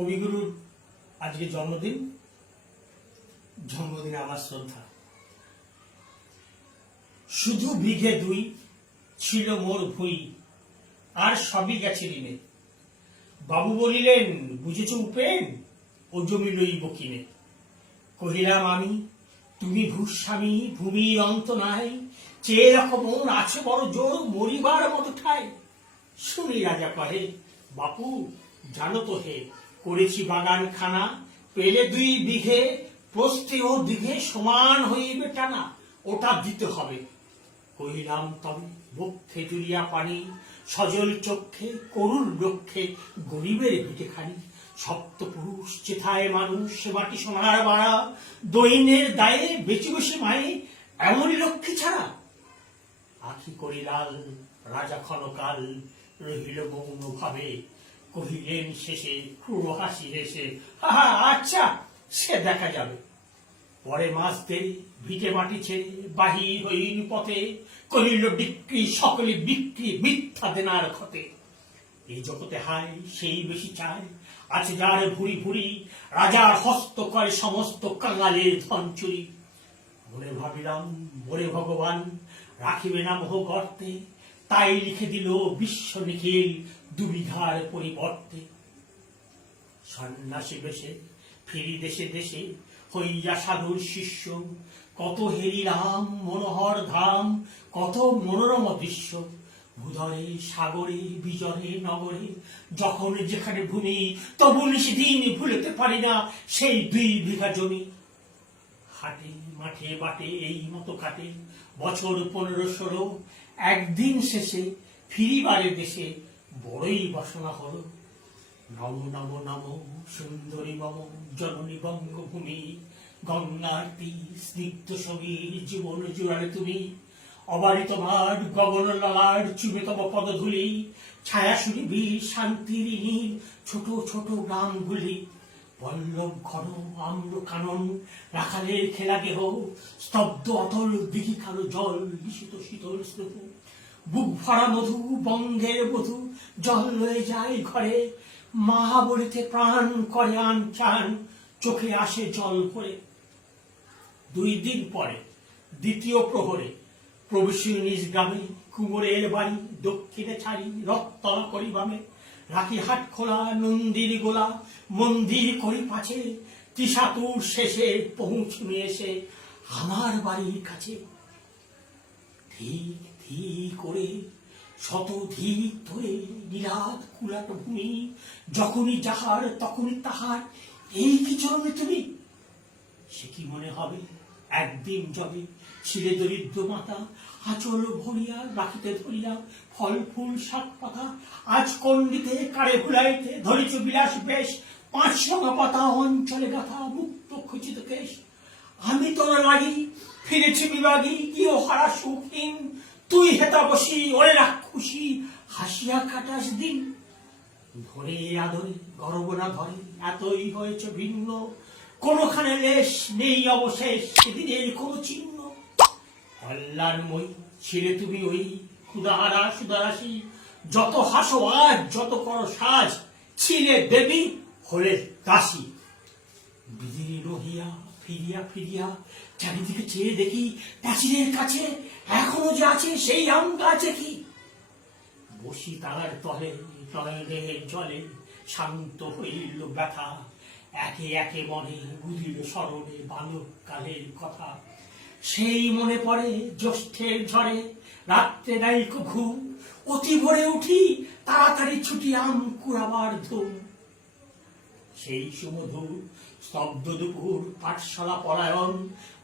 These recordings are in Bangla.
কবিগুরুর আজকে জন্মদিনে আমার শ্রদ্ধা। শুধু বিঘে দুই ছিল মোর ভুই, আর সবই গেছে ঋণে। বাবু বলিলেন, বুঝেছ উপেন, ও জমি লইব কিনে। কহিলাম আমি, তুমি ভূস্বামী, ভূমির অন্ত নাই, চেয়ে রাখো মন আছে বড় জোর, মরিবার মতো ঠাই। শুনি রাজা কহে, বাপু জানো তো হে, করেছি বাগান খানা, পেলে 2 বিঘে, প্রস্থে ও দিঘে সমান হইবে টানা, ওটা দিতে হবে। কহিলাম তবে বক্ষে জুড়িয়া পানি, সজল চক্ষে করুণ লক্ষ্যে গরিবের ভিটে খানি। সপ্তপুরুষ চেথায় মানুষ, সে মাটি সোনার বাড়া, দৈন্যের দায়ে বেঁচে বসে মায়ে, এমনই লক্ষ্মী ছাড়া। আখি করিলাল রাজা ক্ষণকাল, রহিল মৌন ভাবে, কহিলেন শেষে ক্রূর হাসি হেসে, আচ্ছা সে দেখা যাবে। পরে মাস দেরি ভিটে মাটি ছেড়ে বাহির হইন পথে, করিল বিক্রি সকলে বিক্রি মিথ্যা দেনার ক্ষতে। এই জগতে হায় সেই বেশি চায়, আছে যার ভুরি ভুরি, রাজার হস্ত করে সমস্ত কাঙালের ধন চুরি। মনে ভাবিলাম বলে ভগবান রাখিবে না মোহ গর্তে, তাই লিখে দিল বিশ্ব নিখিল 2 বিঘার পরিবর্তে। সন্ন্যাসী বেশে ফিরি দেশে দেশে, হইয়া সাধুর শিষ্য, কত হেরিলাম মনোহর ধাম, কত মনোরম দৃশ্য। ভূধরে সাগরে বিজরে নগরে, যখন যেখানে ভূমি, তবু সেদিন ভুলতে পারি না সেই 2 বিঘা জমি। হাটে মাঠে বাটে এই মতো কাটে বছর 15-16, একদিন শেষে ফিরিবারে দেশে বড়ই বাসনা হলো। নম নম নম সুন্দরী মম জননী বঙ্গভূমি, গঙ্গারতি স্নিগ্ধ সমীর জীবন জুড়ালে তুমি। অবারিত মাঠ গগন ললাট চুমে তব পদধূলি, ছায়া শুনিবি শান্তির নীল ছোট ছোট গ্রামগুলি। পল্লব ঘন আম্র কানন রাখালের খেলা গেহ, স্তব্ধ অতল দিঘি কালো জল বিশুত শীতল স্রোত। বুক ভরা মধু বঙ্গের বধূ জল লয়ে যায় ঘরে, মহাবলিতে প্রাণ করে আনচান, চোখে আসে জল ভরে। 2 দিন পরে দ্বিতীয় প্রহরে প্রবেশী নিজ গ্রামে, কুমোরের বাড়ি দক্ষিণে ছাড়ি রথতলা করি বামে। রাখি হাট খোলা নন্দীর গোলা, মন্দির করি পাছে, ত্রিশাতুর শেষে পৌঁছুনে এসে আমার বাড়ির কাছে। ঠিক ঠিক করে শত ধিক ধরে নীলাদ কুলাট ভূমি, যখনই যাহার তখনই তাহার, এই কি চরণে তুমি। সে কি মনে হবে একদিন যবে ছিলে দরিদ্র মাতা, আঁচল ভরিয়া রাখিতে ধরিয়া ফল ফুল শাক পাতা। আজ কণ্ডিতে কারে ভুলাইতে ধরিছ বিলাস বেশ, 5 রঙা পাতা অঞ্চলে গাথা মুক্ত খচিত কেশ। আমি তোর লাগি ফিরেছি বিভাগী, গিয়ে হারা সুখহীন, তুই হেতা বসি ওরে রাক্ষসী হাসিয়া কাটাস দিন। ধরে আদরে গর্ব না ধরে এতই হয়েছে ভিন্ন, কোনখানে লেশ নেই অবশেষ সেদিনের কোন চিহ্ন। কল্যাণময়ী ছিলে তুমি ওই ক্ষুধাহারা সুদারাসী, যত হাসো আজ যত করো সাজ, ছিলে দেবী হলে দাসী। বিদিনী রহিয়া ফিরিয়া ফিরিয়া চারিদিকে চেয়ে দেখি, প্রাচীরের কাছে এখনো যে আছে সেই আম গাছে কি। বসি তার তলে নয়নের জলে শান্ত হইল ব্যথা, একে একে মনে বুঝিল স্মরণে বালককালের কথা। সেই মনে পড়ে জ্যৈষ্ঠের ঝড়ে রাত্রে নাইক ঘুম, অতি ভোরে উঠি তাড়াতাড়ি ছুটি আম কুড়াবার ধুম। সেই সুমধুর স্তব্ধ দুপুর পাঠশালা পলায়ন,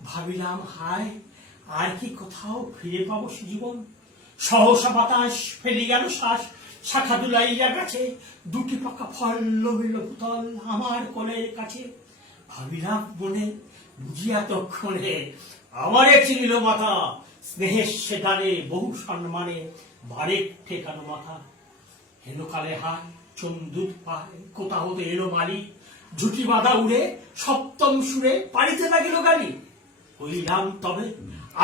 ভাবিলাম হায় আর কি কোথাও ফিরে পাবো সে জীবন। সহসা বাতাস ফেলি গেল শ্বাস, শাখা দুলাইয়া গেছে 2টি পাকা ফল লইল ভূতল আমার কোলের কাছে। ভাবিলাম মনে বুঝিয়া তক্ষণে আমারে চিনিল মাথা, স্নেহের সে ডালে বহু সম্মানে বারেক ঠেকানো মাথা। হেনকালে হায় চন্দুত পায় কোথা হতে এলো মালি, ঝুঁকি বাঁধা উড়ে সপ্তম সুরে পাড়িতে লাগিল গালি। কইলাম তবে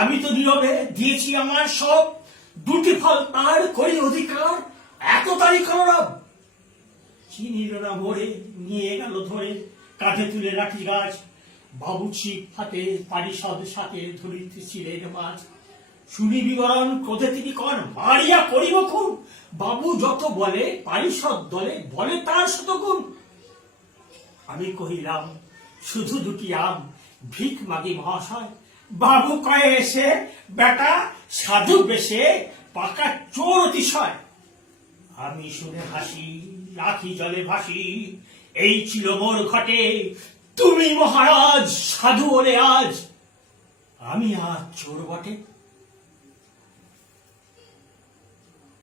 আমি তো নীরবে দিয়েছি আমার সব, 2টি ফল তার করি অধিকার, এত তারিখ রব। চিনিল না ভরে নিয়ে গেল ধরে কাঁধে তুলে লাঠি গাছ। বাবু ছিপ হাতে পারিষদ সাথে ধরিতেছিলেন মাছ। শুনি বিবরণ ক্রোধে তিনি কন মারিয়া করিব খুন। বাবু যত বলে পারিষদ দলে বলে তার শতগুণ। আমি কহিলাম শুধু দুটি আম ভিক মাগি মহাশয়। বাবু কয়ে এসে বেটা সাধু বেশে পাকা চোর অতিশয়। আমি শুনে হাসি লাঠি জলে ভাসি, এই ছিল মোর ঘটে তুমি মহারাজ সাধু ওরে আজ। আমি আজ চোর বটে